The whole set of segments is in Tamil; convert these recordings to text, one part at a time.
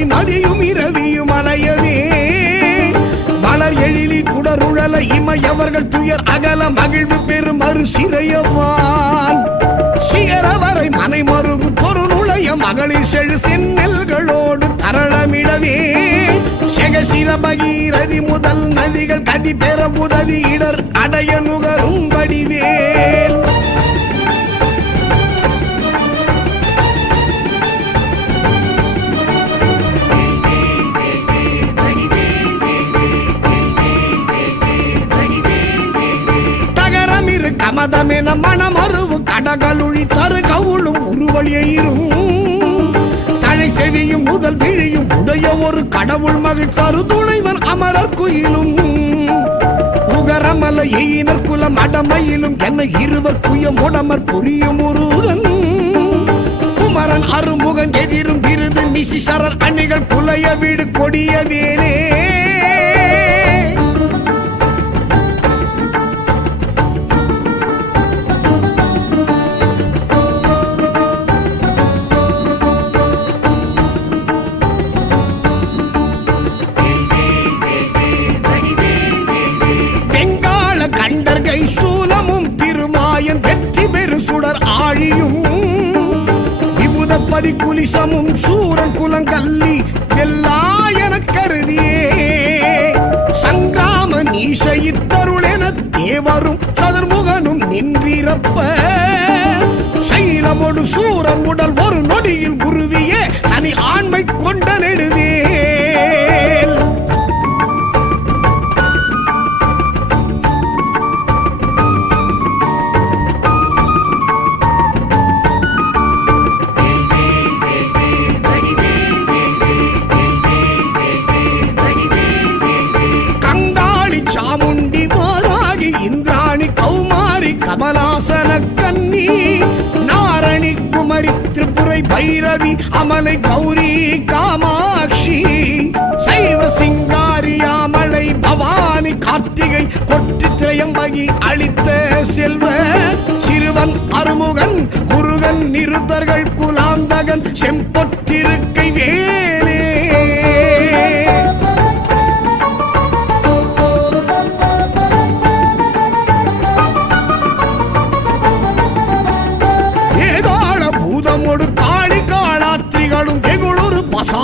மனைவி மதியும் இரவியும் அலையவே மலர் எழிலி குடருழல இமையவர்கள் துயர் அகல மகிழ்வு பெரும் மறு சிறையவான் சிகரவரை மனை மருகு தொரு நுழைய மகளிர் செழு செந்நெல்களோடு தரளமிடவே செகசிர பகீரதி முதல் நதிகள் கதி பெற உதவி இடர் அடைய நுகரும் வடிவேல் கமதமென மனமருவு கடகளுழி தரு கவுளும் உருவழியும் தழை செவியும் முதல் விழியும் உடைய ஒரு கடவுள் மகிழ் தரு துணைவன் அமரர் குயிலும் உகரமல எயினர் குலம் அடமையிலும் என்ன இருவர் குய முடமர் புரியும் முருகன் குமரன் அருமுகன் எதிரும் விருது நிசிசரர் அணிகள் புலைய வீடு கொடிய வேரே சூலமும் திருமாயன் வெற்றி பெரு சுடர் ஆழியும் விபுதப்பதி குலிசமும் சூரன் குலங்கல்லி எல்லாயன கருதியே சங்கிராம நீச இத்தருளென தேவரும் சதுர்முகனும் நின்றிருப்ப சைலமோடு சூரன் உடல் ஒரு நொடியில் உருவிய தனி ஆண்மை கொண்ட நெடுவேல் கமலாசன கன்னி நாரணி குமரி திரிபுரை பைரவி அமலை கௌரி காமாட்சி சைவ சிங்காரியாமலை பவானி கார்த்திகை கொற்றி திரையம்பகி அளித்த செல்வ சிறுவன் அருமுகன் முருகன் நிருத்தர்கள் குலாந்தகன் செம்பொற்றிருக்கை வேலே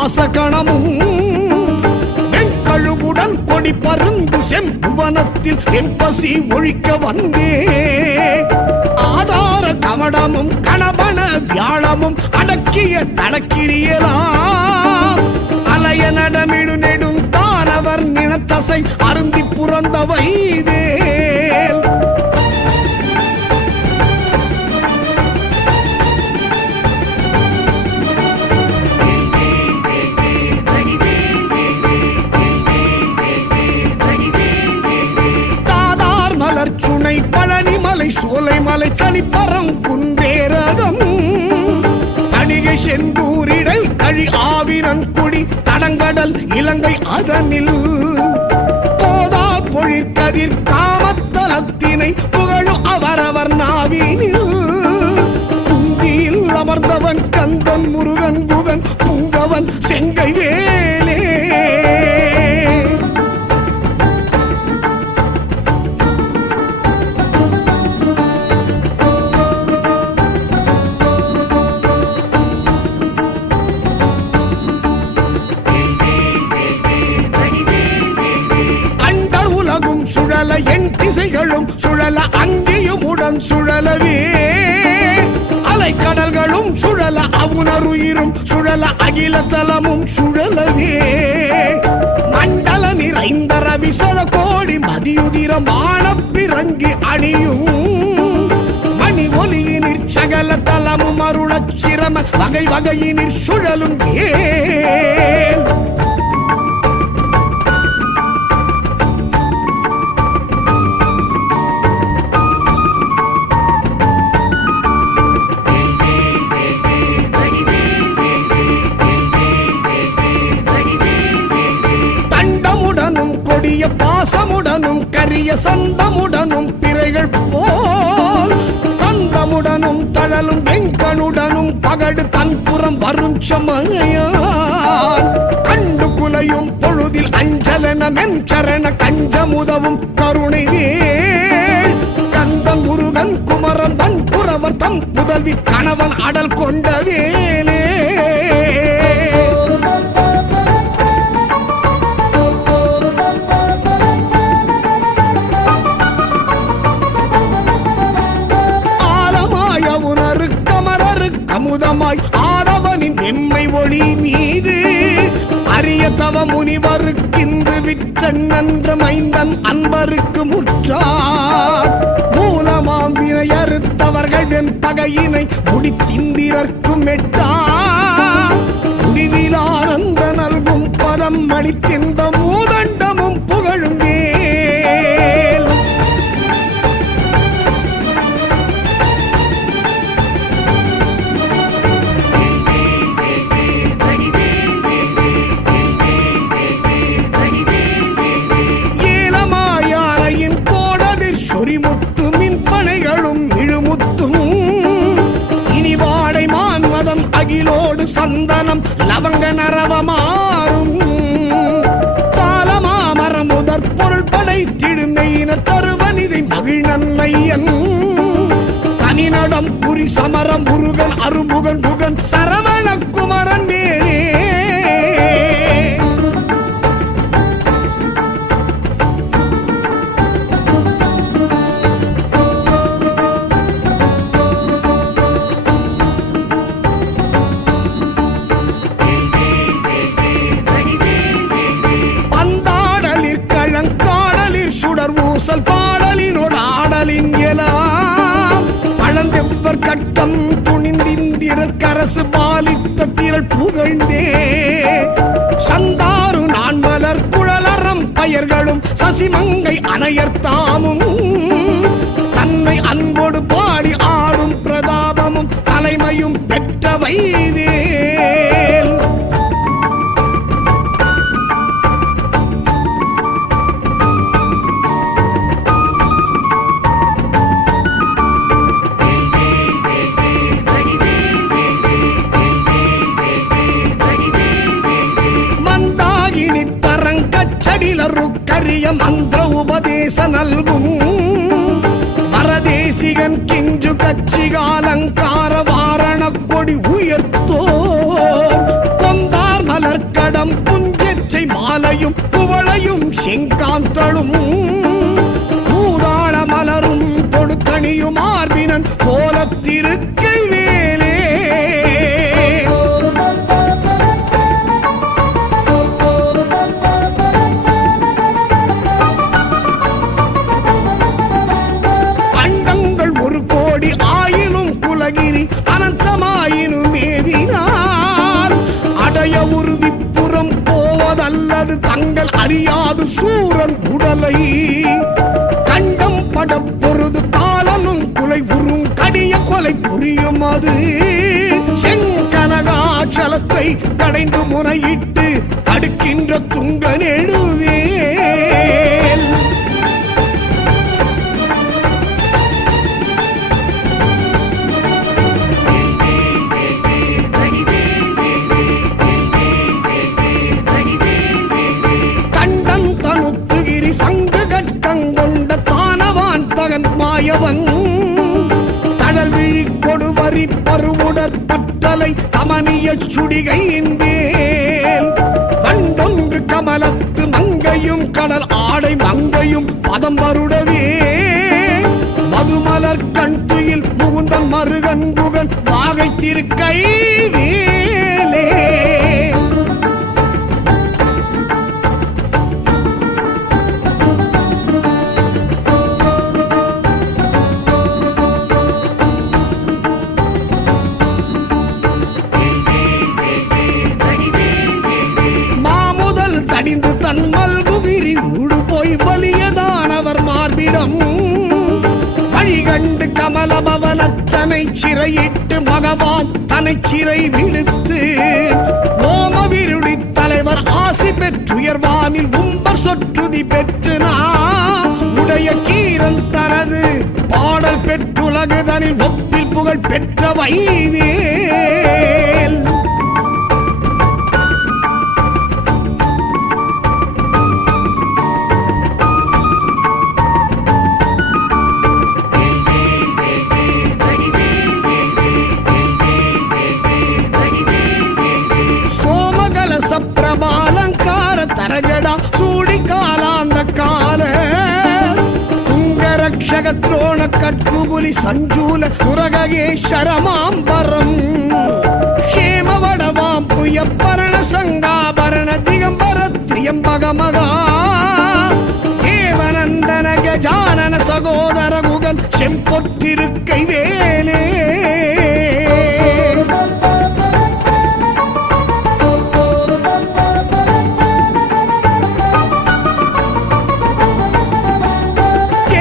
சாசகணமும் வெண்கழுகுடன் கொடி பருந்து செம்புவனத்தில் வெண்பசி ஒழிக்க வந்தே ஆதார கமடமும் கணபன வியாழமும் அடக்கிய தடக்கிரியலாம் அலைய நடமிடு நெடும் தானவர் நினத்தசை அருந்தி புறந்தவை வேல் பழனிமலை சோலைமலை தனிப்பரம் குன்றேரகம் தணிகை செந்தூரிடை கழி ஆவிரன் குடி தடங்கடல் இலங்கை அதனில் போதார் பொழிற்கதிர் காமத்தலத்தினை புகழும் அவரவர் நாவினில் குந்தியில் அமர்ந்தவன் கந்தன் முருகன் குகன் புங்கவன் செங்கை வேலே என் திசைகளும் சுழல அங்கேயும் உடன் சுழலவே அலைக்கடல்களும் சுழல அவுணருயிரும் சுழல அகில தலமும் சுழலவே மண்டல நிறைந்த ரவிசல கோடி மதியுதிரமான பிறங்கி அணியும் மணி ஒலியினிற் சகல தலமும் அருளச் சிரம வகை வகையினிற் சுழலும் ஏல் பாசமுடனும் கரிய சந்தமுடனும் பிறைகள் போல் தந்தமுடனும் தழலும் வெங்கனுடனும் பகடு தன்புறம் வரும் சமயான் காவலன மென் சரண கஞ்சமுதவும் கருணை வேல் கந்தன் முருகன் குமரன் வன் புறவர் தம் புதல்வி கணவன் அடல் கொண்ட வேலே அமுதமாய் ஆடவனின் எம்மை ஒளி மீது அரிய தவ முனிவருக்கிந்து விற்றன்ற மைந்தன் அன்பருக்கு முற்றார் மூலமாம் வினையறுத்தவர்கள் வெம்பகையினை முடித்திந்திரர்க்கும் எட்டார் முடிவில் ஆனந்த நல்கும் பதம் அளித்திந்த மூதண்டமும் புகழும் வேல் சொரிமுத்து மின்பனைகளும் இழுமுத்தும் இனி வாடை மான்மதம் அகிலோடு சந்தனம் லவங்க நரவமாறும் தாளமாமரம் முதற் பொருள் படைத்திடுமையின தருவனிதை மகிழ்நன்மையன் தனிநடம் புரி சமரம் முருகன் அருமுகன் புகன் சரவண குமரன் வேலே ஊசல் பாடலினோடு ஆடலின் எலாம் பழந்தெவ்வர் கட்டம் துணிந்திந்திரக்கரசு பாலித்த திரள் புகழ்ந்தே சந்தாரு நான் மலர் குழலறம் பயர்களும் சசிமங்கை அணையர்த்தாமும் தன்னை அன்போடு பாடி ஆடும் பிரதாபமும் தலைமையும் பெற்றவை வேல் கரிய மந்திர உபதேச நல்கும் வரதேசிகன் கிஞ்சு கச்சிகாலங்கார வாரண கொடி உயர்த்தோ கொந்தார் மலர்கடம் புஞ்செச்சை மாலையும் குவளையும் செங்காந்தளும் பூதாள மலரும் தொடுத்தணியும் ஆர்பினன் கோலத்திருக்கை வேலே அனந்தமாயினும் மேவினால் அடைய ஒரு விப்புறம் போவதல்லது தங்கள் அறியாது சூரன் உடலை கண்டம் பட பொருது காலனும் குலை உறும் கடிய கொலை புரியும் அது செங்கனகாச்சலத்தை கடைந்து முறையிட்டு அடுக்கின்ற துங்க நெடுவேல் மாயவன் தடல் விழி கொடுவரி பருவுடற் பற்றலை கமனிய சுடிகையின் வேல் வண்டொன்று கமலத்து மங்கையும் கடல் ஆடை மங்கையும் பதம் வருடவே மதுமலர் கண் துயில் முகுந்தன் மருகன் புகன் வாகை திருக்கை வேலே தன்மல்குகிரி ஊடு போய் வலியதானவர் மார்பிடம் வழிகண்டு கமலபவனத்தனை சிறையிட்டு மகவான் தனை சிறை விடுத்து ஓமவிருடி தலைவர் ஆசி பெற்றுயர்வானில் உம்பர் சொற்றுதி பெற்று உடைய கீரன் தனது பாடல் பெற்றுலகுதனில் ஒப்பில் புகழ் பெற்ற வைவேல் பால துங்கரக்ஷக துரோண கட்குபுலி சஞ்சூல துரகேஸ்வரமாம்பரம் க்ஷேமவடவாம் புயப்பரண சங்காபரண திகம்பர திரியம்பகமகா தேவநந்தன கஜானன சகோதர குகன் செம்பொற்றிருக்கை வேலே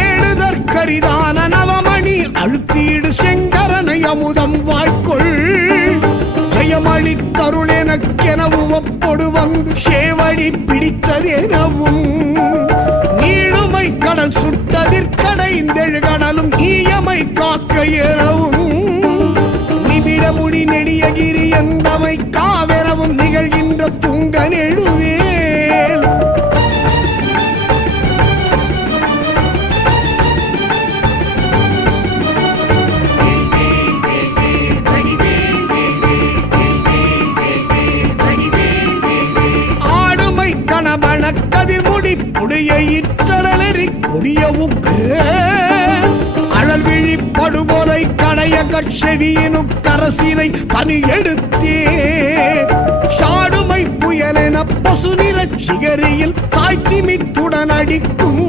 தேடுதற்கரிதான நவமணி அழுத்தீடு செங்கரனை அமுதம் வாய்க்கொள் ஜயமளித்தருள் எனக்கெனவும் ஒப்பொடு வந்து சேவடி பிடித்ததெனவும் நீடுமை கடல் சுட்டதிற்கடைந்தெழு கடலும் ஈயமை காக்க எனவும் நிமிட முடி நெடியகிரி என்பமை காவெனவும் நிகழ்கின்ற துங்க நெழுவேல் கதிர்முடி புடைய இற்றடலெறி கொடிய உக்கு அழல் விழி படுகொலை கடைய கட்செவியினு கரசினை தனி எடுத்தே சாடுமை புயலென பசு நிறச் சிகரியில் தாய்த்திமித்துடன் அடிக்கும்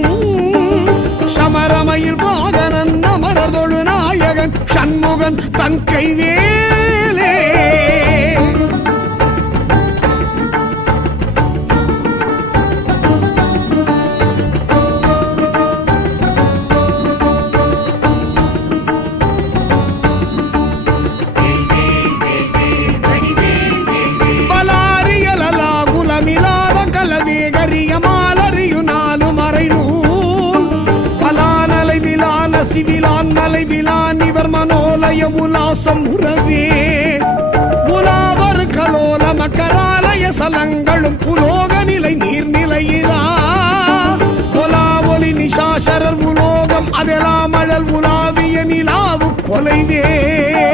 சமரமையில் வாகனன் அமரதொழு நாயகன் சண்முகன் தன் கைவேலே சிவிலான் மலை விலான் இவர் மனோலய உலாசம் உறவே உலாவர் கலோல மக்கராலய சலங்களும் உலோக நிலை நீர்நிலையிலா உலா ஒலி நிஷாசரர் உலோகம் அதெல்லாம் அழல் உலாவிய நிலாவு கொலைவேல்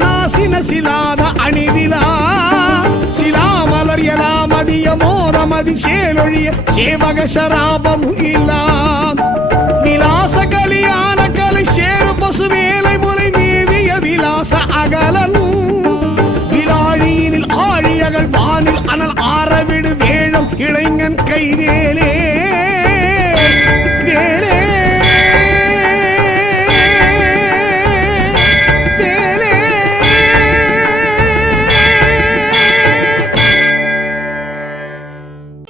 நாசின சிலாத அணிவிலா சிலாமலர் எலாமதிய மோரமதி சேலொழிய சேவக சராபமுகிலாம் விலாச கலியான கலை சேரு பசு மேலை முறை மேவிய விலாச அகலன் விலாழியினில் ஆழியகள் வானில் அனல் ஆரவிடு வேழம் இளைஞன் கைவேலே